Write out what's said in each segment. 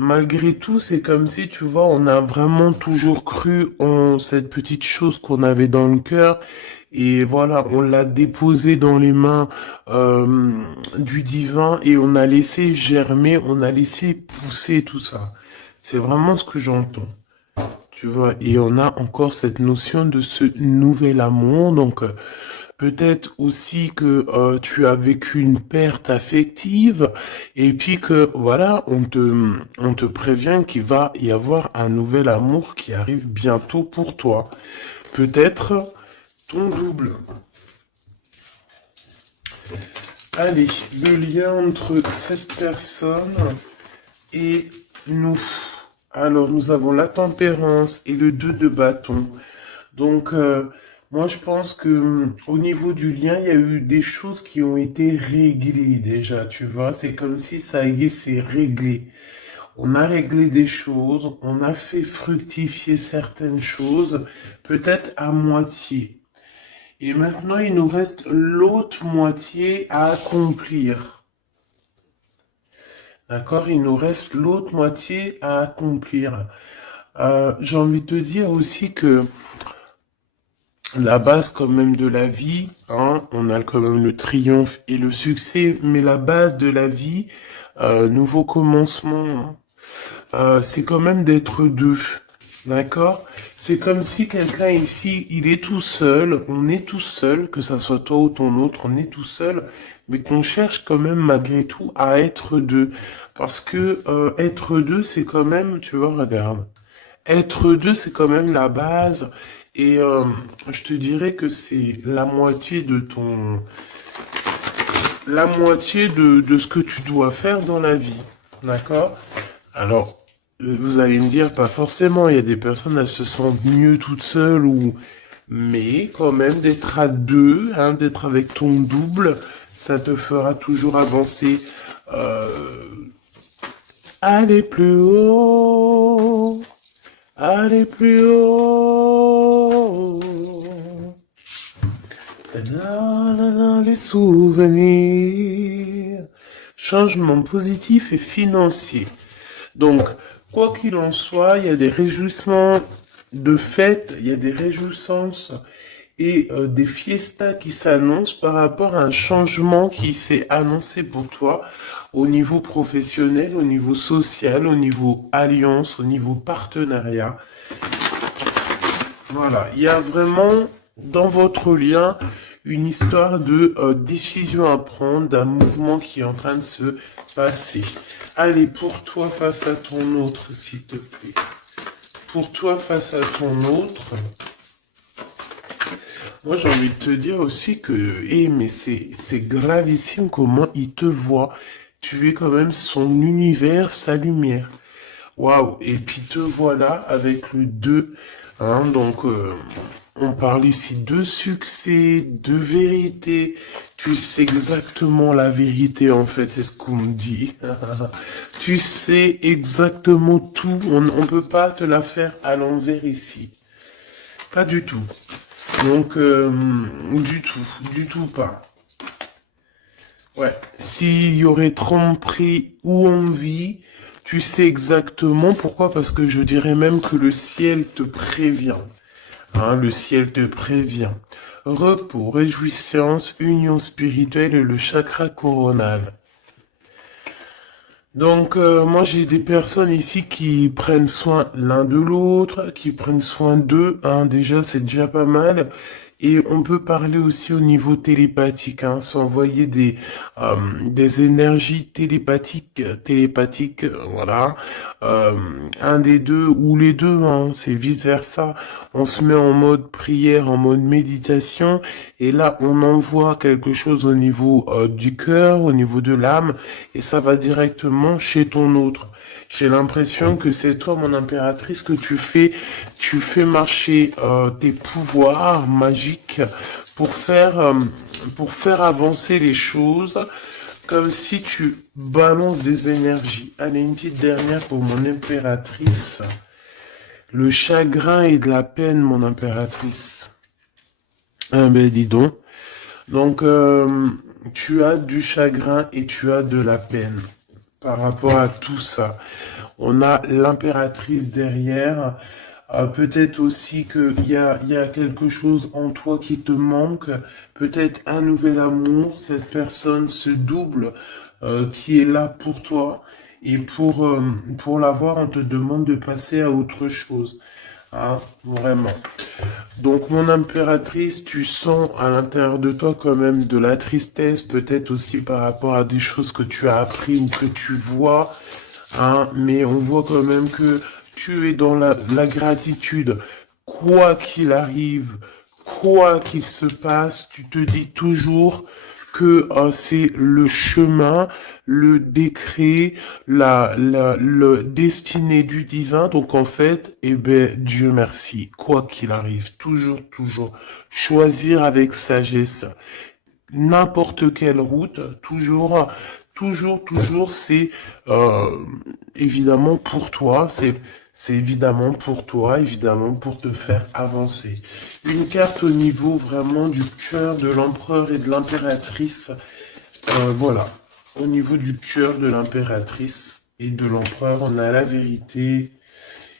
malgré tout, c'est comme si, tu vois, on a vraiment toujours cru en cette petite chose qu'on avait dans le cœur. Et voilà, on l'a déposé dans les mains euh, du divin et on a laissé germer, on a laissé pousser tout ça. C'est vraiment ce que j'entends. Tu vois, et on a encore cette notion de ce nouvel amour. Donc, peut-être aussi que tu as vécu une perte affective et puis que, voilà, on te prévient qu'il va y avoir un nouvel amour qui arrive bientôt pour toi. Peut-être ton double. Allez, le lien entre cette personne et nous. Alors, nous avons la tempérance et le 2 de bâton. Donc, moi, je pense que au niveau du lien, il y a eu des choses qui ont été réglées déjà, tu vois. C'est comme si ça y est, c'est réglé. On a réglé des choses, on a fait fructifier certaines choses, peut-être à moitié. Et maintenant, il nous reste l'autre moitié à accomplir. D'accord? Il nous reste l'autre moitié à accomplir. J'ai envie de te dire aussi que la base quand même de la vie, hein, on a quand même le triomphe et le succès, mais la base de la vie, nouveau commencement, hein, c'est quand même d'être deux, d'accord? C'est comme si quelqu'un ici, il est tout seul, on est tout seul, que ça soit toi ou ton autre, on est tout seul, mais qu'on cherche quand même malgré tout à être deux, parce que être deux, c'est quand même, tu vois, regarde. Être deux, c'est quand même la base. Et je te dirais que c'est la moitié de la moitié de ce que tu dois faire dans la vie. D'accord? Alors, vous allez me dire, pas forcément, il y a des personnes, elles se sentent mieux toutes seules ou, mais quand même, d'être à deux, hein, d'être avec ton double, ça te fera toujours avancer, euh, aller plus haut. Aller plus haut. Les souvenirs. Changement positif et financier. Donc, quoi qu'il en soit, il y a des réjouissements de fêtes, il y a des réjouissances et des fiestas qui s'annoncent par rapport à un changement qui s'est annoncé pour toi au niveau professionnel, au niveau social, au niveau alliance, au niveau partenariat. Voilà, il y a vraiment dans votre lien une histoire de décision à prendre, d'un mouvement qui est en train de se passer. Allez, pour toi face à ton autre, s'il te plaît. Pour toi face à ton autre, moi j'ai envie de te dire aussi que, mais c'est gravissime comment il te voit. Tu es quand même son univers, sa lumière. Waouh, et puis te voilà avec le 2, hein, donc on parle ici de succès, de vérité. Tu sais exactement la vérité en fait, c'est ce qu'on me dit. Tu sais exactement tout, on ne peut pas te la faire à l'envers ici. Pas du tout. Donc, du tout pas. Ouais. S'il y aurait tromperie ou envie, tu sais exactement pourquoi, parce que je dirais même que le ciel te prévient. Hein, le ciel te prévient. Repos, réjouissance, union spirituelle et le chakra coronal. Donc, moi, j'ai des personnes ici qui prennent soin l'un de l'autre, qui prennent soin d'eux. Hein, déjà, c'est déjà pas mal. Et on peut parler aussi au niveau télépathique, hein, s'envoyer des énergies télépathiques, voilà. Euh, un des deux ou les deux, hein, c'est vice versa. On se met en mode prière, en mode méditation, et là, on envoie quelque chose au niveau du cœur, au niveau de l'âme et ça va directement chez ton autre. J'ai l'impression que c'est toi, mon impératrice, que tu fais marcher tes pouvoirs magiques pour faire avancer les choses, comme si tu balances des énergies. Allez, une petite dernière pour mon impératrice. Le chagrin et de la peine, mon impératrice. Ah ben dis donc. Donc, tu as du chagrin et tu as de la peine. par rapport à tout ça. On a l'impératrice derrière. Peut-être aussi il y a quelque chose en toi qui te manque. Peut-être un nouvel amour. Cette personne se double qui est là pour toi. Et pour l'avoir, on te demande de passer à autre chose. Hein, vraiment. Donc, mon impératrice, tu sens à l'intérieur de toi quand même de la tristesse, peut-être aussi par rapport à des choses que tu as appris ou que tu vois, hein, mais on voit quand même que tu es dans la gratitude. Quoi qu'il arrive, quoi qu'il se passe, tu te dis toujours que c'est le chemin, le décret, le destiné du divin. Donc en fait, eh ben, Dieu merci, quoi qu'il arrive, toujours, toujours, choisir avec sagesse n'importe quelle route, toujours, toujours, toujours, c'est évidemment pour toi, c'est évidemment pour toi, évidemment pour te faire avancer. Une carte au niveau vraiment du cœur de l'empereur et de l'impératrice, voilà. Au niveau du cœur de l'impératrice et de l'empereur, on a la vérité,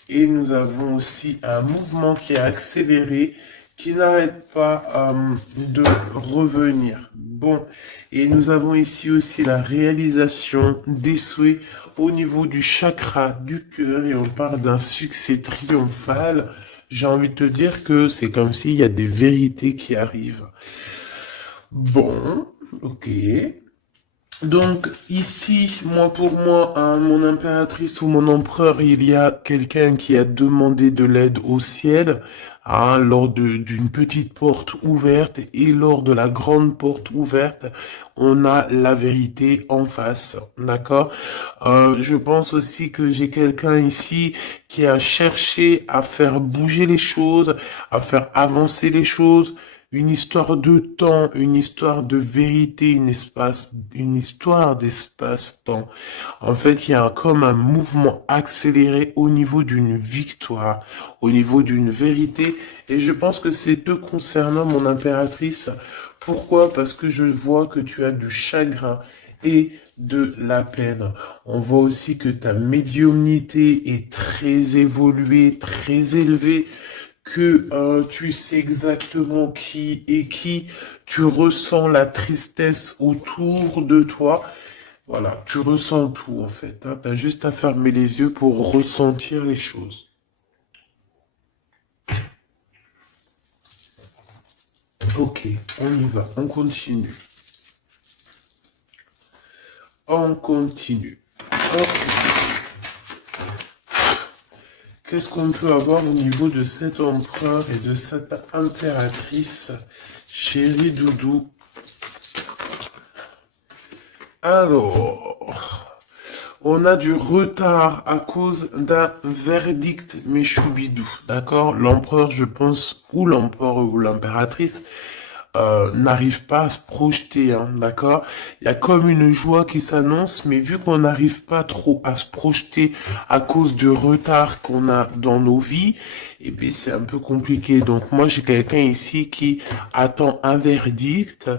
et nous avons aussi un mouvement qui est accéléré, qui n'arrête pas de revenir. Bon, et nous avons ici aussi la réalisation des souhaits au niveau du chakra du cœur, et on parle d'un succès triomphal. J'ai envie de te dire que c'est comme s'il y a des vérités qui arrivent. Bon, ok. Donc ici, pour moi, hein, mon impératrice ou mon empereur, il y a quelqu'un qui a demandé de l'aide au ciel, hein, lors d'une petite porte ouverte, et lors de la grande porte ouverte, on a la vérité en face, d'accord? Je pense aussi que j'ai quelqu'un ici qui a cherché à faire bouger les choses, à faire avancer les choses, une histoire de temps, une histoire de vérité, une histoire d'espace-temps. En fait, il y a comme un mouvement accéléré au niveau d'une victoire, au niveau d'une vérité. Et je pense que c'est te concernant, mon impératrice. Pourquoi? Parce que je vois que tu as du chagrin et de la peine. On voit aussi que ta médiumnité est très évoluée, très élevée, que tu sais exactement qui est qui, tu ressens la tristesse autour de toi. Voilà, tu ressens tout en fait. Hein. Tu as juste à fermer les yeux pour ressentir les choses. Ok, on y va, on continue. On continue. Ok. Qu'est-ce qu'on peut avoir au niveau de cet empereur et de cette impératrice, chérie Doudou? Alors, on a du retard à cause d'un verdict, mes choubidous, d'accord? L'empereur, je pense, ou l'empereur ou l'impératrice, n'arrive pas à se projeter, hein, d'accord? Il y a comme une joie qui s'annonce, mais vu qu'on n'arrive pas trop à se projeter à cause du retard qu'on a dans nos vies, et bien c'est un peu compliqué. Donc moi j'ai quelqu'un ici qui attend un verdict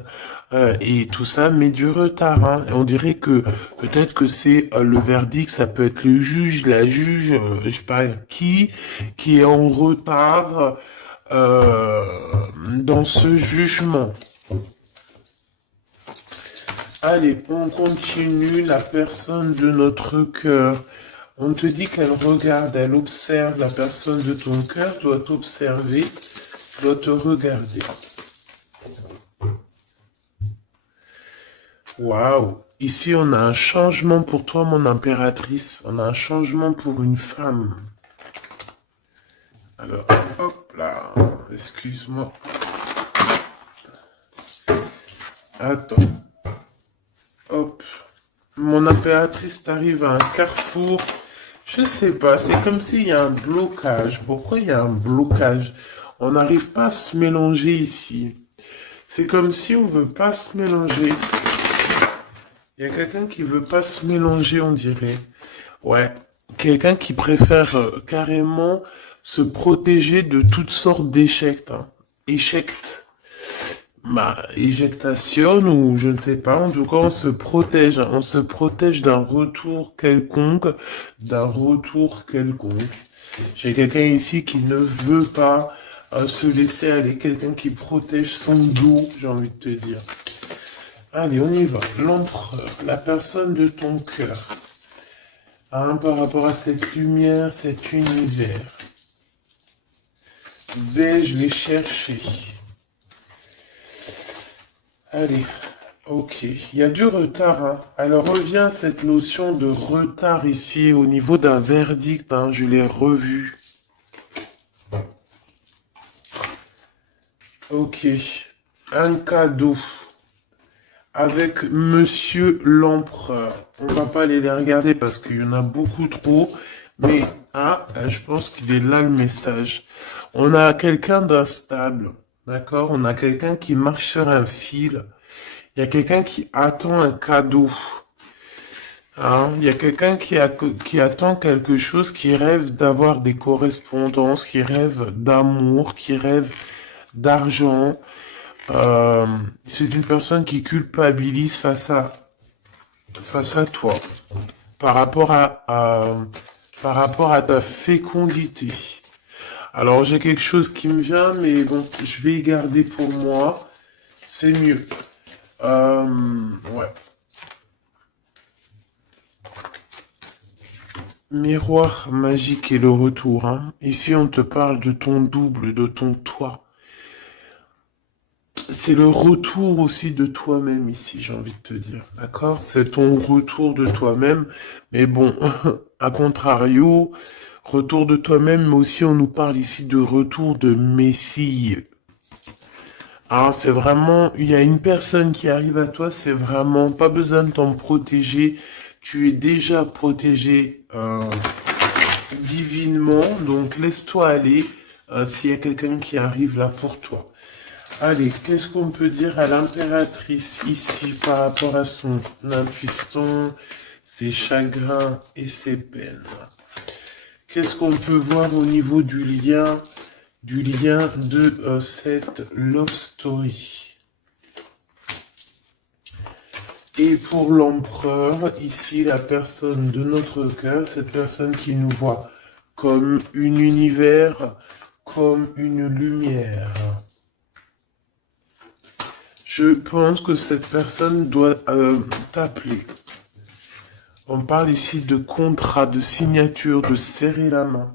et tout ça, mais du retard. Hein. Et on dirait que peut-être que c'est le verdict, ça peut être le juge, la juge, je sais pas qui est en retard dans ce jugement. Allez, on continue. La personne de notre cœur. On te dit qu'elle regarde, elle observe. La personne de ton cœur doit t'observer, doit te regarder. Waouh! Ici, on a un changement pour toi, mon impératrice. On a un changement pour une femme. Alors, hop là. Excuse-moi. Attends. Hop. Mon impératrice t'arrive à un carrefour. Je sais pas, c'est comme s'il y a un blocage. Pourquoi il y a un blocage? On n'arrive pas à se mélanger ici. C'est comme si on veut pas se mélanger. Il y a quelqu'un qui veut pas se mélanger, on dirait. Ouais. Quelqu'un qui préfère carrément se protéger de toutes sortes d'échecs. Hein. Échecs. bah, éjectation ou je ne sais pas. En tout cas, on se protège. On se protège d'un retour quelconque, d'un retour quelconque. J'ai quelqu'un ici qui ne veut pas se laisser aller, quelqu'un qui protège son dos, j'ai envie de te dire. Allez, on y va. L'empereur, la personne de ton cœur, hein, par rapport à cette lumière, cet univers. Vais-je les chercher? Allez, ok. Il y a du retard, hein. Alors revient cette notion de retard ici au niveau d'un verdict, hein. Je l'ai revu. Ok. Un cadeau avec Monsieur l'Empereur. On va pas aller les regarder parce qu'il y en a beaucoup trop. Mais, je pense qu'il est là le message. On a quelqu'un d'instable. D'accord? On a quelqu'un qui marche sur un fil. Il y a quelqu'un qui attend un cadeau. Hein, il y a quelqu'un qui attend quelque chose, qui rêve d'avoir des correspondances, qui rêve d'amour, qui rêve d'argent. Euh, c'est une personne qui culpabilise face à toi par rapport par rapport à ta fécondité. Alors j'ai quelque chose qui me vient, mais bon, je vais y garder pour moi. C'est mieux. Ouais. Miroir magique et le retour, hein. Ici, on te parle de ton double, de ton toi. C'est le retour aussi de toi-même ici, j'ai envie de te dire. D'accord? C'est ton retour de toi-même. Mais bon, à contrario, retour de toi-même, mais aussi on nous parle ici de retour de Messie. Alors c'est vraiment, il y a une personne qui arrive à toi, c'est vraiment pas besoin de t'en protéger. Tu es déjà protégé divinement, donc laisse-toi aller s'il y a quelqu'un qui arrive là pour toi. Allez, qu'est-ce qu'on peut dire à l'impératrice ici par rapport à son impuissance, ses chagrins et ses peines? Qu'est-ce qu'on peut voir au niveau du lien de cette love story? Et pour l'empereur, ici la personne de notre cœur, cette personne qui nous voit comme un univers, comme une lumière. Je pense que cette personne doit t'appeler. On parle ici de contrat, de signature, de serrer la main.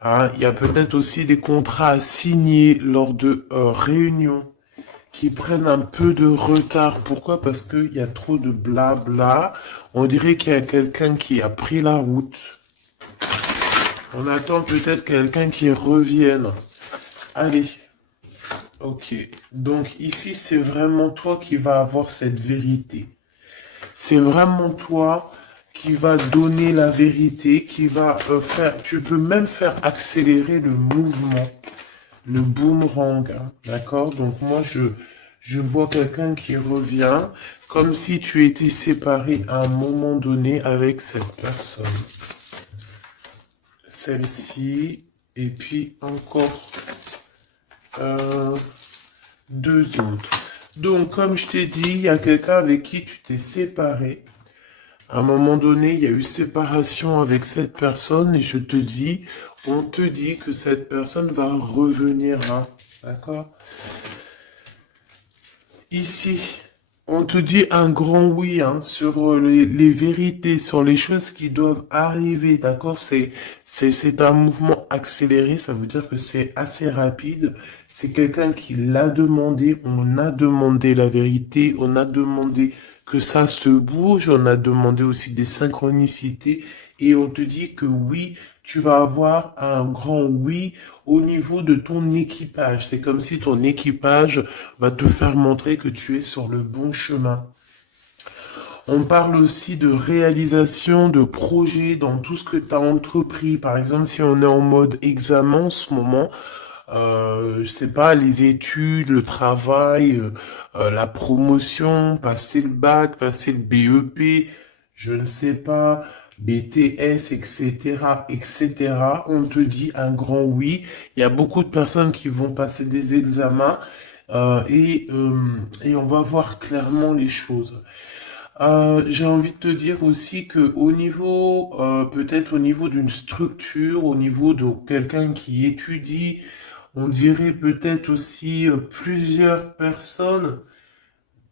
Hein, il y a peut-être aussi des contrats à signer lors de réunions qui prennent un peu de retard. Pourquoi? Parce qu'il y a trop de blabla. On dirait qu'il y a quelqu'un qui a pris la route. On attend peut-être quelqu'un qui revienne. Allez. Ok. Donc ici, c'est vraiment toi qui vas avoir cette vérité. C'est vraiment toi qui va donner la vérité, qui va faire... Tu peux même faire accélérer le mouvement, le boomerang. Hein, d'accord? Donc moi, je vois quelqu'un qui revient comme si tu étais séparé à un moment donné avec cette personne. Celle-ci, et puis encore deux autres. Donc, comme je t'ai dit, il y a quelqu'un avec qui tu t'es séparé. À un moment donné, il y a eu séparation avec cette personne et je te dis, on te dit que cette personne va revenir là. D'accord? Ici, on te dit un grand oui hein, sur les vérités, sur les choses qui doivent arriver. D'accord? C'est un mouvement accéléré, ça veut dire que c'est assez rapide. C'est quelqu'un qui l'a demandé, on a demandé la vérité, on a demandé que ça se bouge, on a demandé aussi des synchronicités et on te dit que oui, tu vas avoir un grand oui au niveau de ton équipage. C'est comme si ton équipage va te faire montrer que tu es sur le bon chemin. On parle aussi de réalisation de projets dans tout ce que tu as entrepris. Par exemple, si on est en mode examen en ce moment, je sais pas, les études, le travail, la promotion, passer le bac, passer le BEP, je ne sais pas, BTS, etc., etc. On te dit un grand oui. Il y a beaucoup de personnes qui vont passer des examens et on va voir clairement les choses. J'ai envie de te dire aussi que au niveau, peut-être au niveau d'une structure, au niveau de quelqu'un qui étudie, on dirait peut-être aussi plusieurs personnes,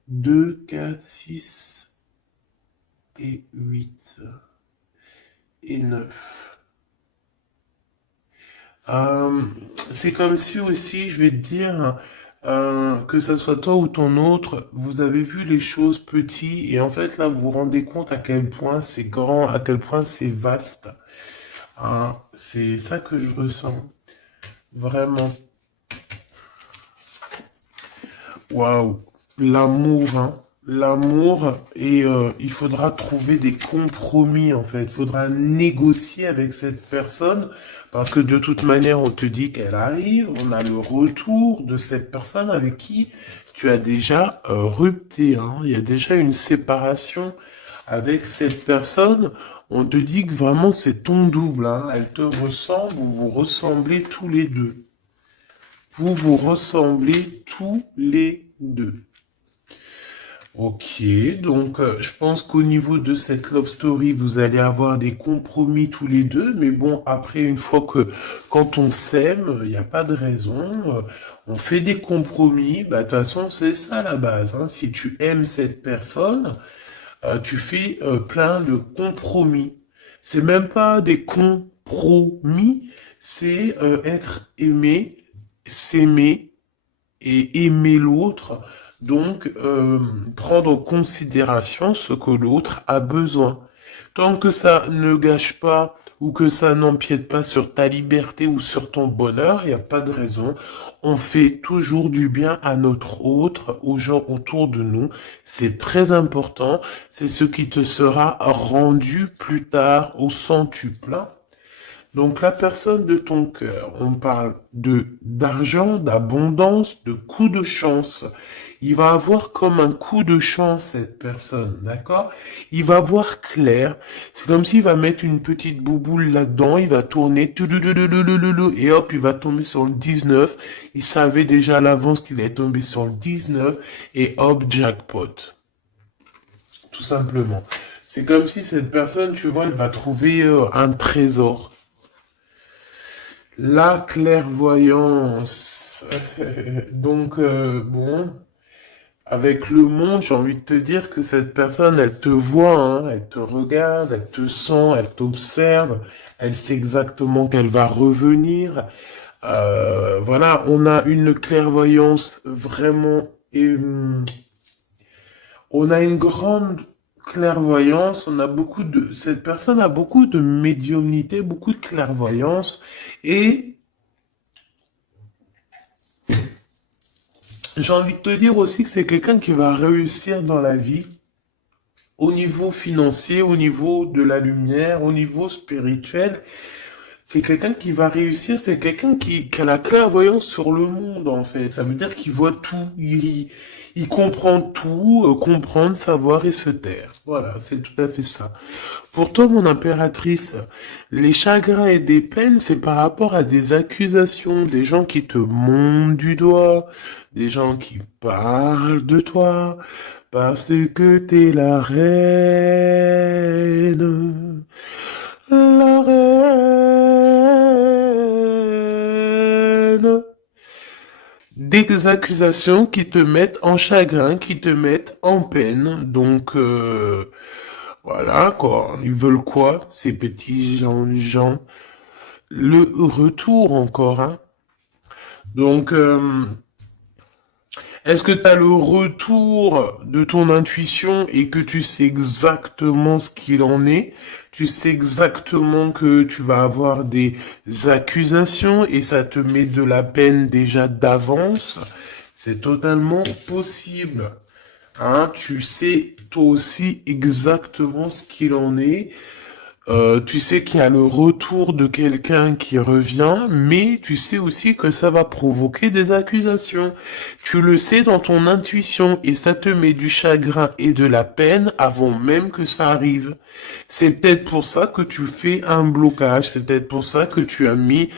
2, 4, 6 et 8 et 9. Euh, c'est comme si aussi, je vais te dire, que ça soit toi ou ton autre, vous avez vu les choses petites et en fait là vous vous rendez compte à quel point c'est grand, à quel point c'est vaste. Hein, c'est ça que je ressens. Vraiment. Waouh. L'amour, hein. L'amour et il faudra trouver des compromis en fait. Il faudra négocier avec cette personne parce que de toute manière on te dit qu'elle arrive. On a le retour de cette personne avec qui tu as déjà rupté. Hein. Il y a déjà une séparation avec cette personne. On te dit que vraiment c'est ton double. Hein. Elle te ressemble ou vous ressemblez tous les deux. Vous vous ressemblez tous les deux. Ok, donc je pense qu'au niveau de cette love story, vous allez avoir des compromis tous les deux, mais bon, après, une fois que quand on s'aime, il n'y a pas de raison, on fait des compromis, bah de toute façon, c'est ça la base, hein. Si tu aimes cette personne, tu fais plein de compromis. C'est même pas des compromis, c'est être aimé, s'aimer et aimer l'autre, donc prendre en considération ce que l'autre a besoin. Tant que ça ne gâche pas ou que ça n'empiète pas sur ta liberté ou sur ton bonheur, il n'y a pas de raison. On fait toujours du bien à notre autre, aux gens autour de nous. C'est très important. C'est ce qui te sera rendu plus tard au centuple. Donc la personne de ton cœur, on parle de d'argent, d'abondance, de coup de chance. Il va avoir comme un coup de chance cette personne, d'accord? Il va voir clair. C'est comme s'il va mettre une petite bouboule là-dedans, il va tourner, et hop, il va tomber sur le 19. Il savait déjà à l'avance qu'il allait tomber sur le 19, et hop, jackpot. Tout simplement. C'est comme si cette personne, tu vois, elle va trouver un trésor. La clairvoyance. Donc, bon, avec le monde, j'ai envie de te dire que cette personne, elle te voit, hein, elle te regarde, elle te sent, elle t'observe, elle sait exactement qu'elle va revenir. Voilà, on a une clairvoyance vraiment, on a une grande clairvoyance, on a beaucoup de, cette personne a beaucoup de médiumnité, beaucoup de clairvoyance, et j'ai envie de te dire aussi que c'est quelqu'un qui va réussir dans la vie au niveau financier, au niveau de la lumière, au niveau spirituel. C'est quelqu'un qui va réussir, c'est quelqu'un qui a la clairvoyance sur le monde, en fait. Ça veut dire qu'il voit tout, il comprend tout, comprendre, savoir et se taire. Voilà, c'est tout à fait ça. Pour toi, mon impératrice, les chagrins et des peines, c'est par rapport à des accusations, des gens qui te montent du doigt, des gens qui parlent de toi, parce que t'es la reine, la reine. Des accusations qui te mettent en chagrin, qui te mettent en peine. Donc, voilà, quoi. Ils veulent quoi, ces petits gens? Le retour encore, hein. Donc, est-ce que tu as le retour de ton intuition et que tu sais exactement ce qu'il en est? Tu sais exactement que tu vas avoir des accusations et ça te met de la peine déjà d'avance? C'est totalement possible. Hein, tu sais toi aussi exactement ce qu'il en est. Tu sais qu'il y a le retour de quelqu'un qui revient, mais tu sais aussi que ça va provoquer des accusations. Tu le sais dans ton intuition et ça te met du chagrin et de la peine avant même que ça arrive. C'est peut-être pour ça que tu fais un blocage, c'est peut-être pour ça que tu as mis,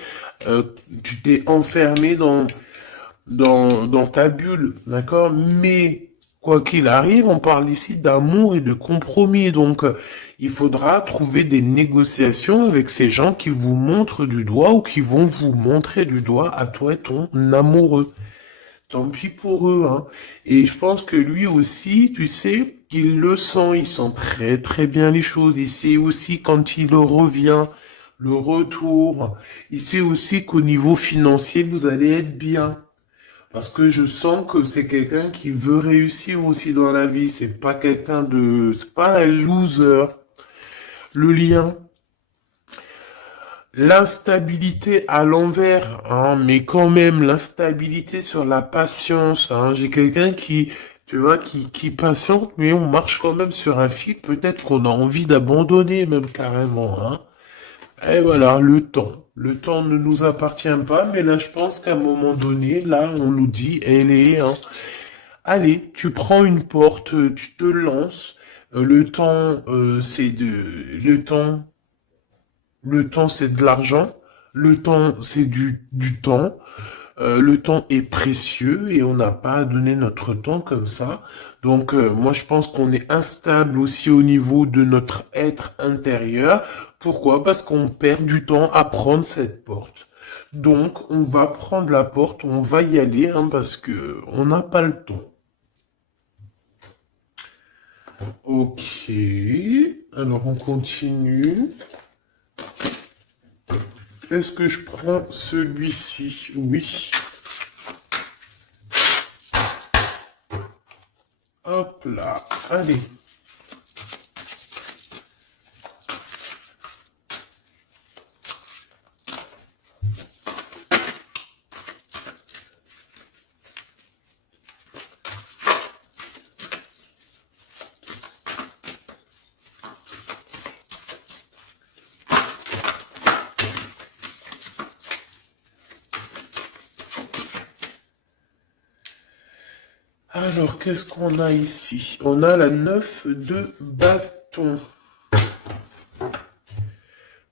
tu t'es enfermé dans ta bulle, d'accord? Mais, quoi qu'il arrive, on parle ici d'amour et de compromis. Donc, il faudra trouver des négociations avec ces gens qui vous montrent du doigt ou qui vont vous montrer du doigt à toi et ton amoureux. Tant pis pour eux, hein. Et je pense que lui aussi, tu sais, il sent très très bien les choses. Il sait aussi quand il revient, le retour. Il sait aussi qu'au niveau financier, vous allez être bien. Parce que je sens que c'est quelqu'un qui veut réussir aussi dans la vie. C'est pas un loser. Le lien. L'instabilité à l'envers, hein, mais quand même l'instabilité sur la patience. Hein. J'ai quelqu'un qui, tu vois, qui patiente, mais on marche quand même sur un fil. Peut-être qu'on a envie d'abandonner même carrément. Hein. Et voilà, le temps. Le temps ne nous appartient pas, mais là, je pense qu'à un moment donné, là, on nous dit, elle est, hein, allez, tu prends une porte, tu te lances. Le temps, le temps, c'est de l'argent. Le temps, c'est du temps. Le temps est précieux et on n'a pas à donner notre temps comme ça. Donc, moi, je pense qu'on est instable aussi au niveau de notre être intérieur. Pourquoi? Parce qu'on perd du temps à prendre cette porte. Donc, on va prendre la porte, on va y aller, hein, parce que on n'a pas le temps. Ok. Alors, on continue. Est-ce que je prends celui-ci? Oui. Hop là. Allez. Alors, qu'est-ce qu'on a ici? On a la 9 de bâton.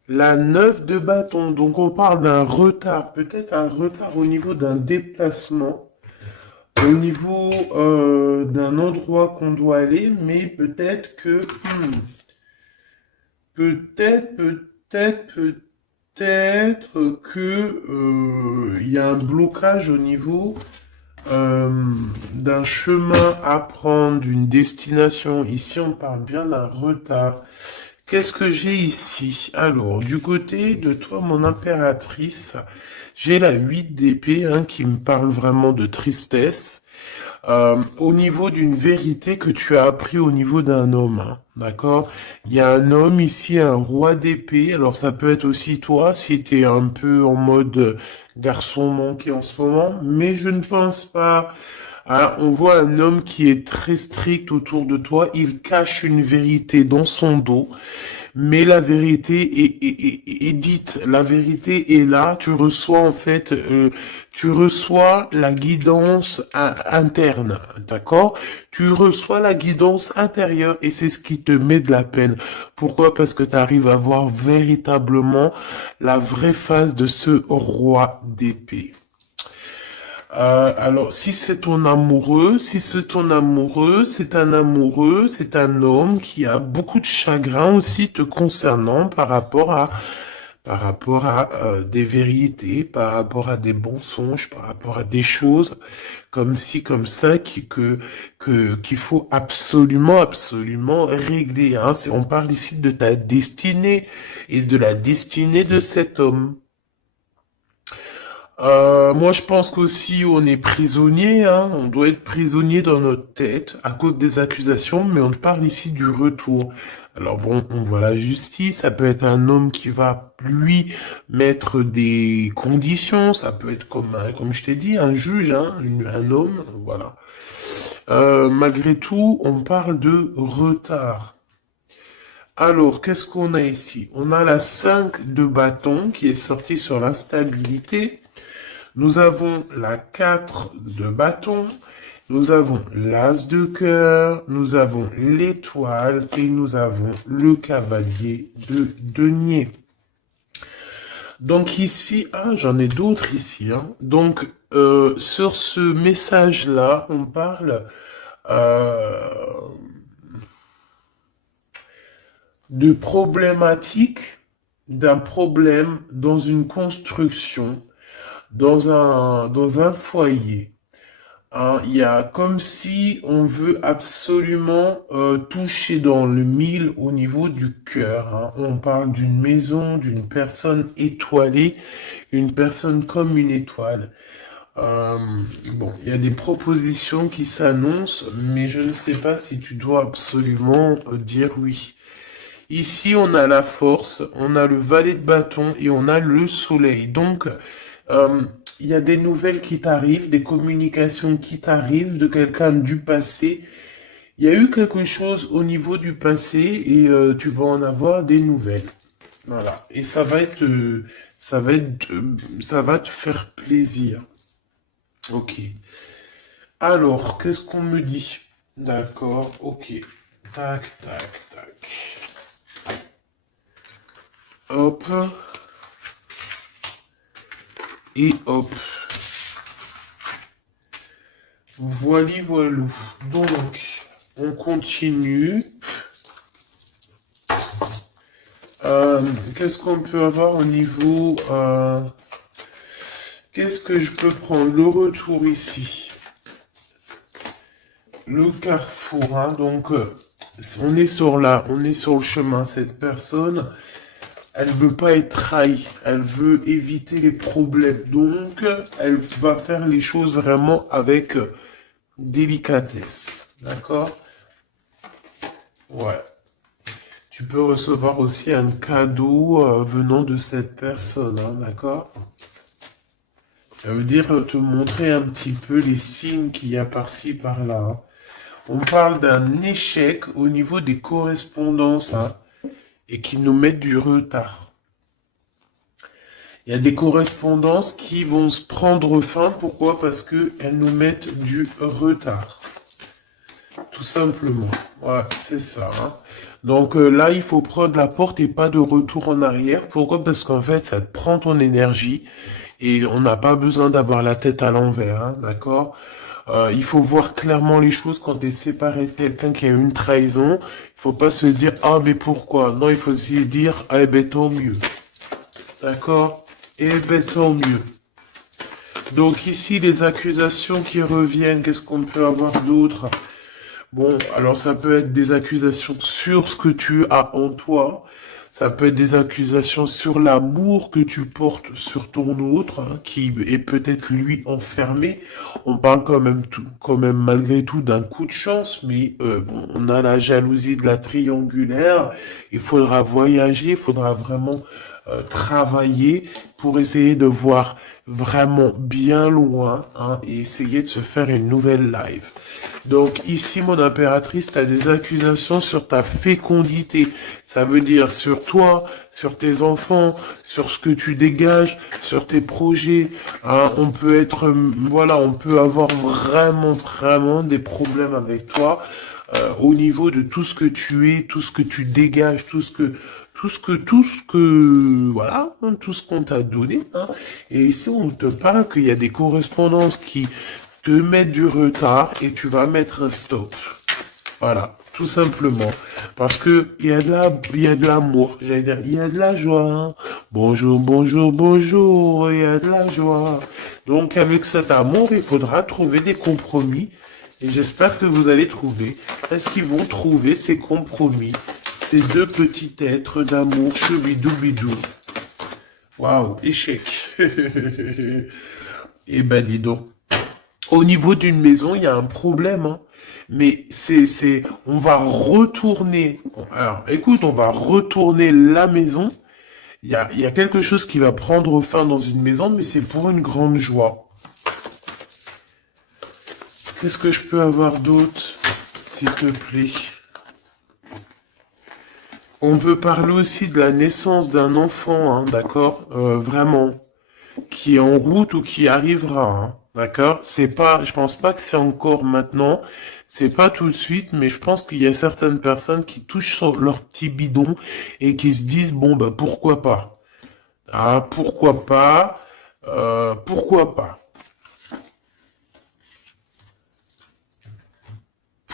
La 9 de bâton. Donc, on parle d'un retard. Peut-être un retard au niveau d'un déplacement. Au niveau d'un endroit qu'on doit aller. Mais peut-être que... peut-être que il y a un blocage au niveau d'un chemin à prendre, d'une destination. Ici, on parle bien d'un retard. Qu'est-ce que j'ai ici? Alors, du côté de toi, mon impératrice, j'ai la 8 d'épée, hein, qui me parle vraiment de tristesse. Au niveau d'une vérité que tu as appris au niveau d'un homme, hein, d'accord? Il y a un homme ici, un roi d'épée. Alors ça peut être aussi toi, si tu es un peu en mode garçon manqué en ce moment, mais je ne pense pas. Hein, on voit un homme qui est très strict autour de toi. Il cache une vérité dans son dos. Mais la vérité est dite, la vérité est là, tu reçois en fait, tu reçois la guidance interne, d'accord? Tu reçois la guidance intérieure et c'est ce qui te met de la peine. Pourquoi? Parce que tu arrives à voir véritablement la vraie face de ce roi d'épée. Alors, si c'est ton amoureux, c'est un homme qui a beaucoup de chagrin aussi te concernant par rapport à des vérités, par rapport à des mensonges, par rapport à des choses comme ci, comme ça, qu'il faut absolument, absolument régler. Hein. On parle ici de ta destinée et de la destinée de cet homme. Moi, je pense qu'aussi on est prisonnier, hein. On doit être prisonnier dans notre tête à cause des accusations, mais on parle ici du retour. Alors bon, on voit la justice, ça peut être un homme qui va lui mettre des conditions, ça peut être comme je t'ai dit, un juge, hein, un homme, voilà. Malgré tout, on parle de retard. Alors, qu'est-ce qu'on a ici? On a la 5 de bâton qui est sortie sur l'instabilité. Nous avons la 4 de bâton, nous avons l'as de cœur, nous avons l'étoile et nous avons le cavalier de denier. Donc ici, j'en ai d'autres ici. Hein. Donc, sur ce message-là, on parle euh, de problématique, d'un problème dans une construction, dans un foyer. Hein, il y a comme si on veut absolument toucher dans le mille au niveau du cœur. Hein. On parle d'une maison, d'une personne étoilée, une personne comme une étoile. Euh, bon, il y a des propositions qui s'annoncent, mais je ne sais pas si tu dois absolument dire oui. Ici, on a la force, on a le valet de bâton et on a le soleil. Donc, euh, il y a des nouvelles qui t'arrivent, des communications qui t'arrivent de quelqu'un du passé. Il y a eu quelque chose au niveau du passé et tu vas en avoir des nouvelles. Voilà. Et ça va te faire plaisir. Ok. Alors, qu'est-ce qu'on me dit? D'accord, ok. Tac, tac, tac. Hop. Et hop. Voili voilou. Donc, on continue. Qu'est-ce qu'on peut avoir au niveau... qu'est-ce que je peux prendre? Le retour ici. Le carrefour. Hein, donc, on est sur le chemin. Cette personne, elle veut pas être trahie. Elle veut éviter les problèmes. Donc, elle va faire les choses vraiment avec délicatesse. D'accord? Ouais. Tu peux recevoir aussi un cadeau venant de cette personne, hein, d'accord? Ça veut dire te montrer un petit peu les signes qu'il y a par-ci, par-là. Hein. On parle d'un échec au niveau des correspondances hein, et qui nous mettent du retard. Il y a des correspondances qui vont se prendre fin. Pourquoi? Parce qu'elles nous mettent du retard. Tout simplement. Ouais, c'est ça. Hein. Donc là, il faut prendre la porte et pas de retour en arrière. Pourquoi? Parce qu'en fait, ça te prend ton énergie et on n'a pas besoin d'avoir la tête à l'envers, hein, d'accord? Il faut voir clairement les choses quand tu es séparé de quelqu'un qui a eu une trahison. Il faut pas se dire, ah, mais pourquoi? Non, il faut se dire, ah, eh ben, tant mieux. D'accord? Eh ben, tant mieux. Donc ici, les accusations qui reviennent, qu'est-ce qu'on peut avoir d'autre? Bon, alors ça peut être des accusations sur ce que tu as en toi. Ça peut être des accusations sur l'amour que tu portes sur ton autre, hein, qui est peut-être lui enfermé. On parle quand même malgré tout d'un coup de chance, mais bon, on a la jalousie de la triangulaire. Il faudra voyager, il faudra vraiment travailler pour essayer de voir vraiment bien loin hein, et essayer de se faire une nouvelle live. Donc ici, mon impératrice, tu as des accusations sur ta fécondité. Ça veut dire sur toi, sur tes enfants, sur ce que tu dégages, sur tes projets. Hein. On peut être, voilà, on peut avoir vraiment des problèmes avec toi au niveau de tout ce que tu es, tout ce que tu dégages, voilà, hein, tout ce qu'on t'a donné. Hein. Et ici, on te parle qu'il y a des correspondances qui te mettent du retard et tu vas mettre un stop. Voilà, tout simplement. Parce que il y a de l'amour, j'allais dire, il y a de la joie. Hein. Bonjour, bonjour, bonjour, il y a de la joie. Donc, avec cet amour, il faudra trouver des compromis. Et j'espère que vous allez trouver. Est-ce qu'ils vont trouver ces compromis? Ces deux petits êtres d'amour, chebidou-bidou. Waouh, échec. Eh ben, dis donc. Au niveau d'une maison, il y a un problème, hein. Mais on va retourner. Alors, écoute, on va retourner la maison. Il y a quelque chose qui va prendre fin dans une maison, mais c'est pour une grande joie. Qu'est-ce que je peux avoir d'autre, s'il te plaît? On peut parler aussi de la naissance d'un enfant, hein, d'accord? Vraiment, qui est en route ou qui arrivera, hein, d'accord? C'est pas, je pense pas que c'est encore maintenant, c'est pas tout de suite, mais je pense qu'il y a certaines personnes qui touchent sur leur petit bidon et qui se disent bon bah pourquoi pas, ah pourquoi pas, pourquoi pas.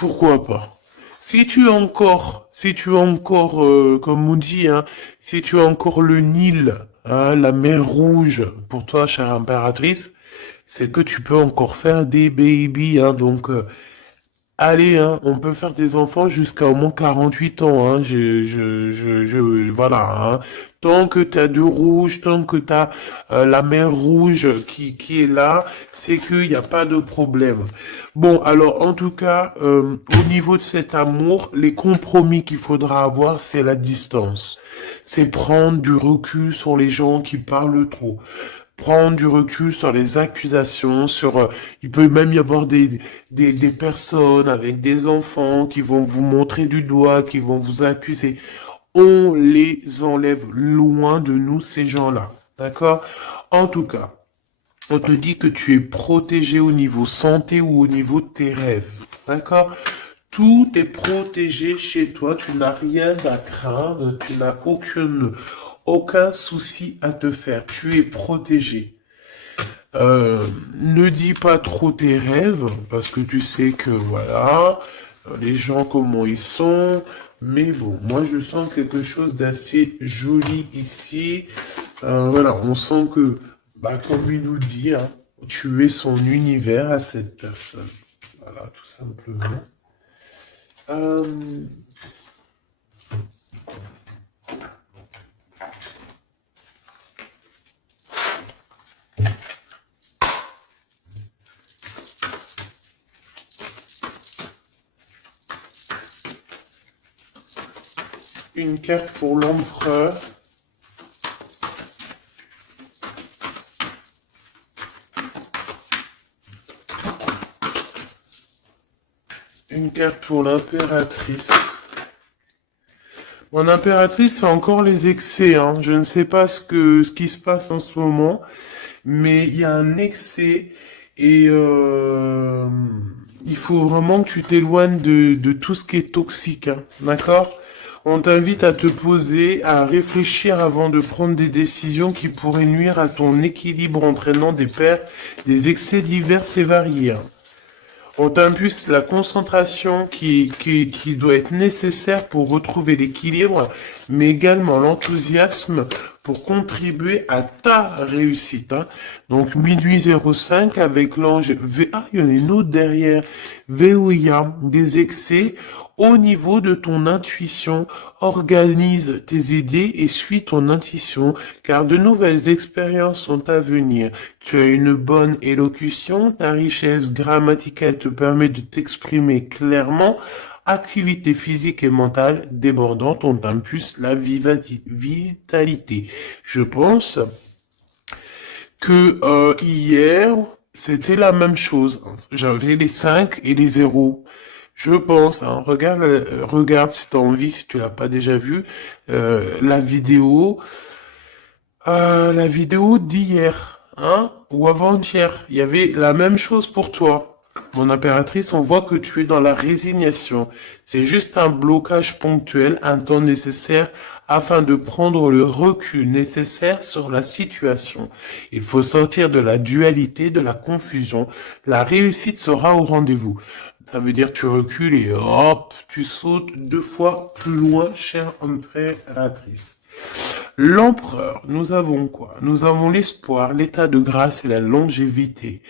Pourquoi pas? Si tu as encore, comme on dit, hein, si tu as encore le Nil, hein, la mer Rouge, pour toi, chère impératrice, c'est que tu peux encore faire des babies, hein, donc, allez, hein, on peut faire des enfants jusqu'à au moins 48 ans, hein, voilà, hein. Tant que t'as du rouge, tant que t'as la mer rouge qui est là, c'est qu'il n'y a pas de problème. Bon, alors, en tout cas, au niveau de cet amour, les compromis qu'il faudra avoir, c'est la distance. C'est prendre du recul sur les gens qui parlent trop, prendre du recul sur les accusations, il peut même y avoir des personnes avec des enfants qui vont vous montrer du doigt, qui vont vous accuser. On les enlève loin de nous, ces gens-là. D'accord? En tout cas, on te dit que tu es protégé au niveau santé ou au niveau de tes rêves. D'accord? Tout est protégé chez toi, tu n'as rien à craindre, tu n'as aucun souci à te faire, tu es protégé. Ne dis pas trop tes rêves, parce que tu sais que voilà, les gens comment ils sont, mais bon, moi je sens quelque chose d'assez joli ici. Voilà, on sent que, bah, comme il nous dit, hein, tu es son univers à cette personne. Voilà, tout simplement. Euh, une carte pour l'empereur. Une carte pour l'impératrice. Mon impératrice, c'est encore les excès, hein. Je ne sais pas ce qui se passe en ce moment, mais il y a un excès et il faut vraiment que tu t'éloignes de tout ce qui est toxique, hein. D'accord? On t'invite à te poser, à réfléchir avant de prendre des décisions qui pourraient nuire à ton équilibre entraînant des excès divers et variés, hein. On t'impulse la concentration qui doit être nécessaire pour retrouver l'équilibre, mais également l'enthousiasme pour contribuer à ta réussite, hein. Donc, minuit 05 avec l'ange V. Ah, il y en a une autre derrière. Veolia, des excès au niveau de ton intuition. Organise tes idées et suis ton intuition, car de nouvelles expériences sont à venir. Tu as une bonne élocution, ta richesse grammaticale te permet de t'exprimer clairement. Activité physique et mentale débordante, on t'impulse la vitalité. Je pense que hier, c'était la même chose. J'avais les 5 et les 0. Je pense, hein, regarde si tu as envie, si tu l'as pas déjà vu, la vidéo d'hier, hein, ou avant-hier. Il y avait la même chose pour toi. Mon impératrice, on voit que tu es dans la résignation. C'est juste un blocage ponctuel, un temps nécessaire afin de prendre le recul nécessaire sur la situation. Il faut sortir de la dualité, de la confusion. La réussite sera au rendez-vous. Ça veut dire tu recules et hop, tu sautes 2 fois plus loin, chère impératrice. L'empereur, nous avons quoi? Nous avons l'espoir, l'état de grâce et la longévité.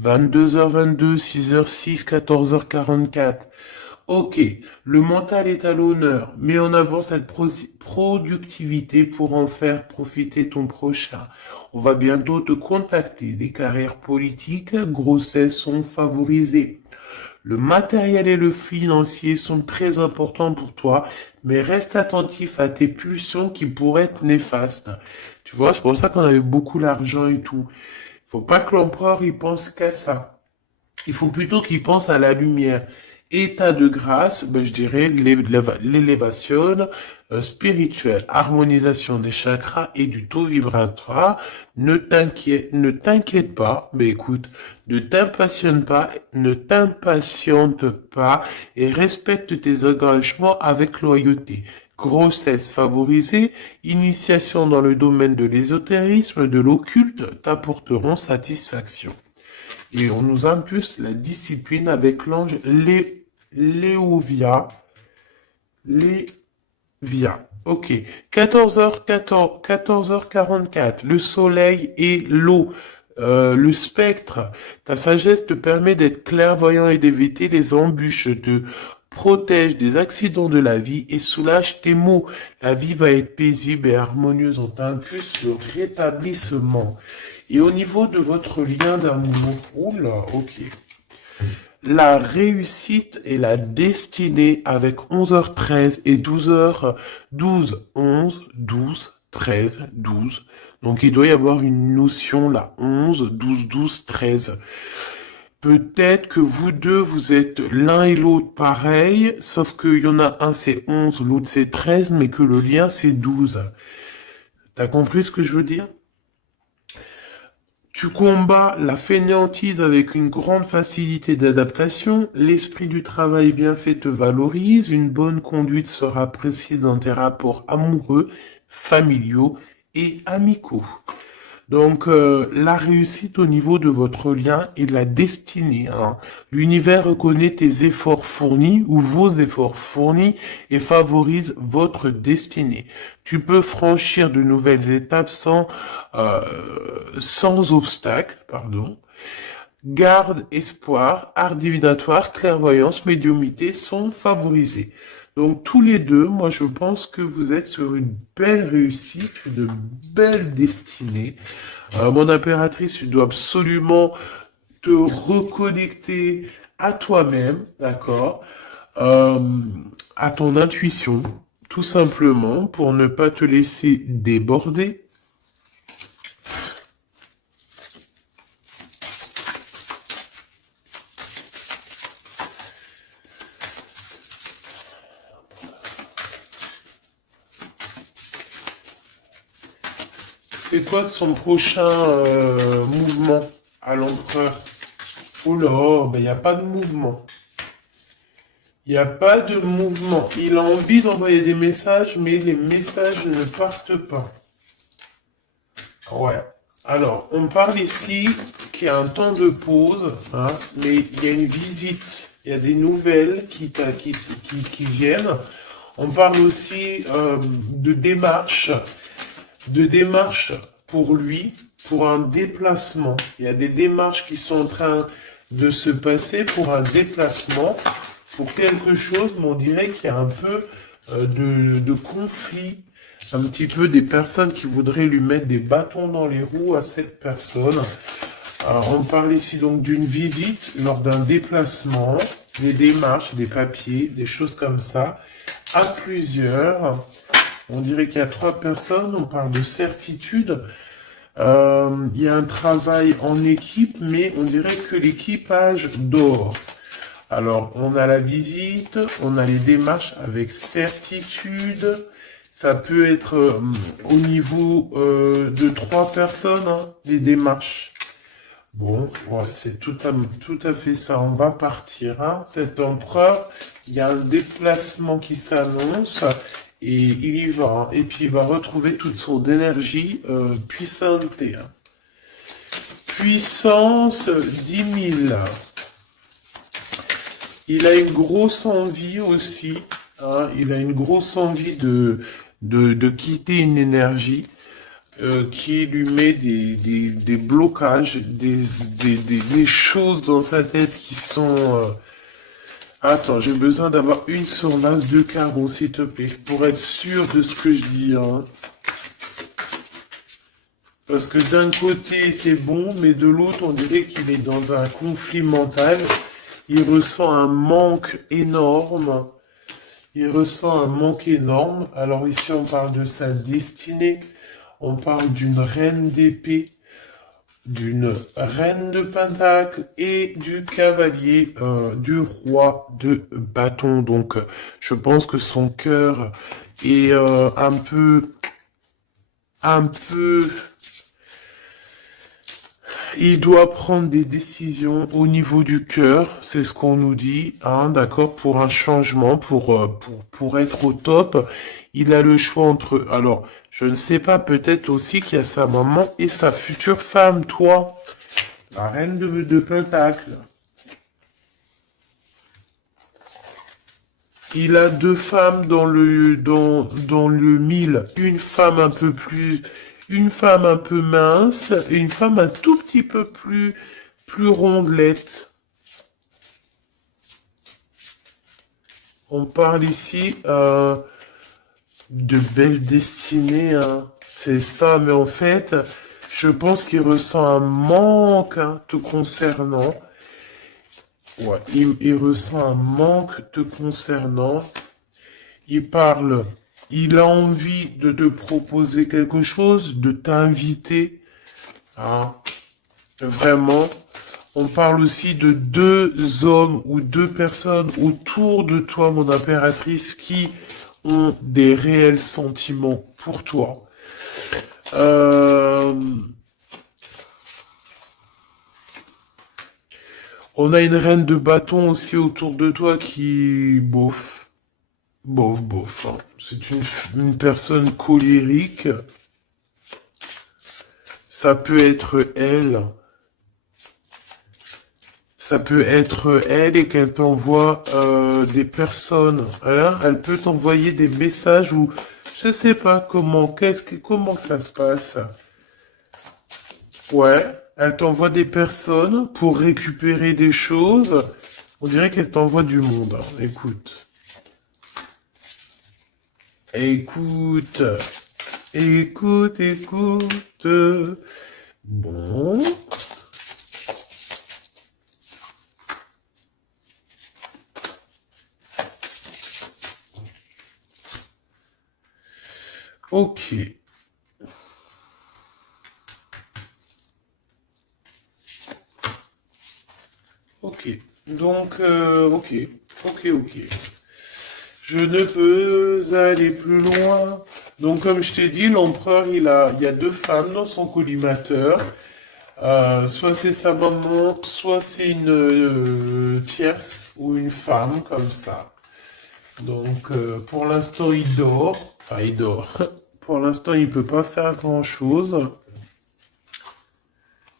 22h22, 6h06, 14h44. Ok, le mental est à l'honneur. Mets en avant cette productivité pour en faire profiter ton prochain. On va bientôt te contacter. Des carrières politiques, grossesses sont favorisées. Le matériel et le financier sont très importants pour toi, mais reste attentif à tes pulsions qui pourraient être néfastes. Tu vois, c'est pour ça qu'on avait beaucoup l'argent et tout. Il faut pas que l'empereur il pense qu'à ça. Il faut plutôt qu'il pense à la lumière. État de grâce, ben, je dirais l'élévation spirituelle, harmonisation des chakras et du taux vibratoire. Ne t'inquiète pas, mais écoute, ne t'impatiente pas et respecte tes engagements avec loyauté. Grossesse favorisée, initiation dans le domaine de l'ésotérisme, de l'occulte t'apporteront satisfaction. Et on nous impulse la discipline avec l'ange Léovia. Lévia. Ok. 14h14, 14h44. Le soleil et l'eau. Le spectre. Ta sagesse te permet d'être clairvoyant et d'éviter les embûches, te protège des accidents de la vie et soulage tes maux. La vie va être paisible et harmonieuse. On t'impulse le rétablissement. Et au niveau de votre lien d'amour, oula, ok. La réussite et la destinée avec 11h13 et 12h12, 11, 12, 13, 12. Donc il doit y avoir une notion là, 11, 12, 12, 13. Peut-être que vous deux, vous êtes l'un et l'autre pareil, sauf qu'il y en a un c'est 11, l'autre c'est 13, mais que le lien c'est 12. T'as compris ce que je veux dire? Tu combats la fainéantise avec une grande facilité d'adaptation, l'esprit du travail bien fait te valorise, une bonne conduite sera appréciée dans tes rapports amoureux, familiaux et amicaux. Donc, la réussite au niveau de votre lien et de la destinée. Hein. L'univers reconnaît tes efforts fournis ou vos efforts fournis et favorise votre destinée. Tu peux franchir de nouvelles étapes euh, sans obstacle, pardon. Garde, espoir, art divinatoire, clairvoyance, médiumité sont favorisés. Donc tous les deux, moi je pense que vous êtes sur une belle réussite, une belle destinée. Mon impératrice, tu dois absolument te reconnecter à toi-même, d'accord, euh, à ton intuition, tout simplement, pour ne pas te laisser déborder. C'est quoi son prochain mouvement à l'empereur? Oula, ben il n'y a pas de mouvement. Il n'y a pas de mouvement. Il a envie d'envoyer des messages, mais les messages ne partent pas. Ouais. Alors, on parle ici qu'il y a un temps de pause, hein, mais il y a une visite. Il y a des nouvelles qui viennent. On parle aussi de démarches pour lui, pour un déplacement. Il y a des démarches qui sont en train de se passer pour un déplacement, pour quelque chose, mais on dirait qu'il y a un peu de conflit, un petit peu des personnes qui voudraient lui mettre des bâtons dans les roues à cette personne. Alors, on parle ici donc d'une visite lors d'un déplacement, des démarches, des papiers, des choses comme ça, à plusieurs. On dirait qu'il y a 3 personnes, on parle de certitude. Il y a un travail en équipe, mais on dirait que l'équipage dort. Alors, on a la visite, on a les démarches avec certitude. Ça peut être au niveau de 3 personnes, hein, les démarches. Bon, ouais, c'est tout à fait ça. On va partir. Hein. Cet empereur, il y a un déplacement qui s'annonce et il y va. Hein. Et puis il va retrouver toute son énergie puissante. Hein. Puissance 10 000. Il a une grosse envie aussi. Hein. Il a une grosse envie de quitter une énergie. Qui lui met des blocages, des choses dans sa tête qui sont... Attends, j'ai besoin d'avoir une sur l'as de carreau, s'il te plaît, pour être sûr de ce que je dis. Hein. Parce que d'un côté, c'est bon, mais de l'autre, on dirait qu'il est dans un conflit mental. Il ressent un manque énorme. Il ressent un manque énorme. Alors ici, on parle de sa destinée. On parle d'une reine d'épée, d'une reine de pentacle et du cavalier du roi de bâton. Donc, je pense que son cœur est un peu... Il doit prendre des décisions au niveau du cœur, c'est ce qu'on nous dit, hein, d'accord, pour un changement, pour être au top. Il a le choix entre... Alors, je ne sais pas, peut-être aussi qu'il y a sa maman et sa future femme, toi, la reine de Pentacle. Il a deux femmes dans le mille. Une femme un peu plus, une femme un peu mince et une femme un tout petit peu plus rondelette. On parle ici de belle destinée, hein. C'est ça, mais en fait, je pense qu'il ressent un manque, hein, te concernant. Ouais, il ressent un manque te concernant. Il parle, il a envie de te proposer quelque chose, de t'inviter, hein, vraiment. On parle aussi de deux hommes ou deux personnes autour de toi, mon impératrice, qui ont des réels sentiments pour toi. Euh, on a une reine de bâton aussi autour de toi qui, bof, bof, hein. C'est une personne colérique. Ça peut être elle. Ça peut être elle et qu'elle t'envoie des personnes. Hein. Elle peut t'envoyer des messages ou je sais pas comment ça se passe. Ouais, elle t'envoie des personnes pour récupérer des choses. On dirait qu'elle t'envoie du monde, hein. Écoute. Écoute. Écoute. Bon. Ok. Ok. Donc, ok. Je ne peux aller plus loin. Donc, comme je t'ai dit, l'empereur, il y a deux femmes dans son collimateur. Soit c'est sa maman, soit c'est une tierce ou une femme comme ça. Donc, pour l'instant, il dort. Enfin, il dort. Pour l'instant, il peut pas faire grand-chose.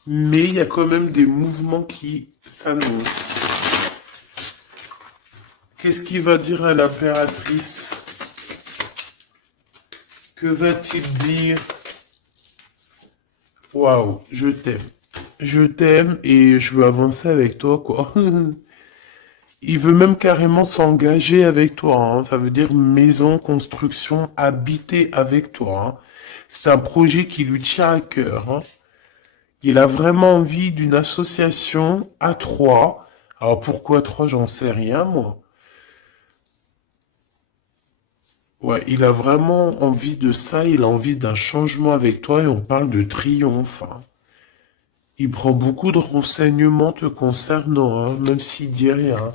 Mais il y a quand même des mouvements qui s'annoncent. Qu'est-ce qu'il va dire à l'impératrice? Que va-t-il dire? Waouh, je t'aime. Je t'aime et je veux avancer avec toi, quoi. Il veut même carrément s'engager avec toi, hein. Ça veut dire maison, construction, habiter avec toi, hein. C'est un projet qui lui tient à cœur, hein. Il a vraiment envie d'une association à trois. Alors pourquoi trois, j'en sais rien, moi. Ouais, il a vraiment envie de ça, il a envie d'un changement avec toi et on parle de triomphe, hein. Il prend beaucoup de renseignements te concernant, hein, même s'il dit rien.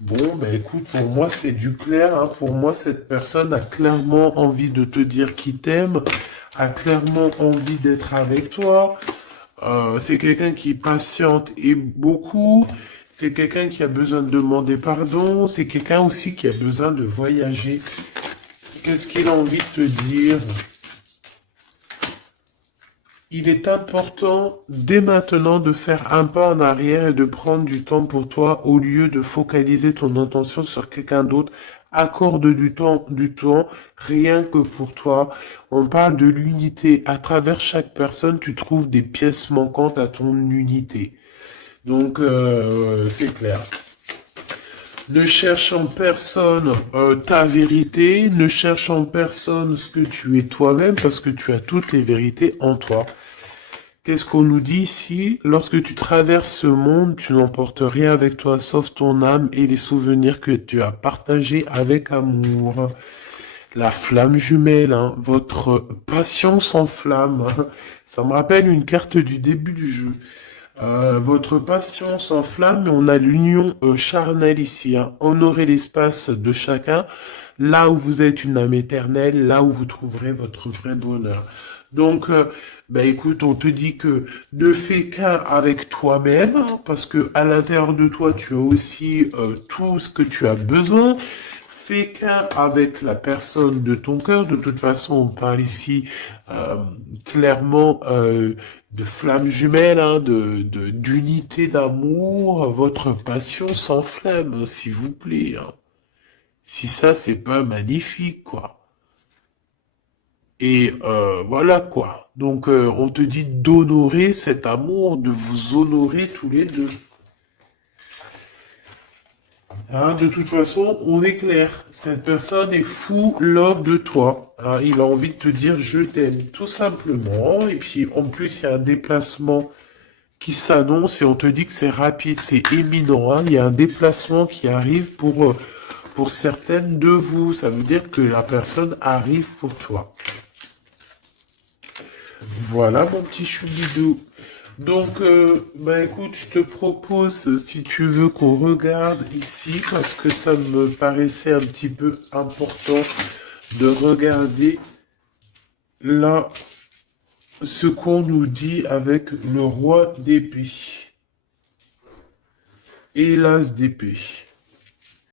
Bon, ben écoute, pour moi c'est du clair, hein. Pour moi cette personne a clairement envie de te dire qu'il t'aime, a clairement envie d'être avec toi. C'est quelqu'un qui patiente et beaucoup. C'est quelqu'un qui a besoin de demander pardon. C'est quelqu'un aussi qui a besoin de voyager. Qu'est-ce qu'il a envie de te dire? Il est important dès maintenant de faire un pas en arrière et de prendre du temps pour toi au lieu de focaliser ton attention sur quelqu'un d'autre. Accorde du temps, rien que pour toi. On parle de l'unité. À travers chaque personne, tu trouves des pièces manquantes à ton unité. Donc, c'est clair. Ne cherche en personne ta vérité, ne cherche en personne ce que tu es toi-même parce que tu as toutes les vérités en toi. Qu'est-ce qu'on nous dit ici? Lorsque tu traverses ce monde, tu n'emportes rien avec toi sauf ton âme et les souvenirs que tu as partagés avec amour. La flamme jumelle, hein, votre passion s'enflamme. Ça me rappelle une carte du début du jeu. Votre passion s'enflamme et on a l'union charnelle ici, hein. Honorez l'espace de chacun, là où vous êtes une âme éternelle, là où vous trouverez votre vrai bonheur. Donc, ben écoute, on te dit que ne fais qu'un avec toi-même, hein, parce que à l'intérieur de toi, tu as aussi tout ce que tu as besoin. Fais qu'un avec la personne de ton cœur. De toute façon, on parle ici euh, clairement de flammes jumelles, hein, d'unité d'amour. Votre passion s'enflamme, s'il vous plaît, hein. Si ça, c'est pas magnifique, quoi. Et voilà, quoi. Donc, on te dit d'honorer cet amour, de vous honorer tous les deux. Hein, de toute façon, on est clair. Cette personne est fou love de toi. Hein, il a envie de te dire je t'aime, tout simplement. Et puis, en plus, il y a un déplacement qui s'annonce et on te dit que c'est rapide, c'est imminent. Hein. Il y a un déplacement qui arrive pour certaines de vous. Ça veut dire que la personne arrive pour toi. Voilà, mon petit choubidou. Donc, bah écoute, je te propose, si tu veux, qu'on regarde ici, parce que ça me paraissait un petit peu important de regarder là ce qu'on nous dit avec le roi d'épée et l'as d'épée.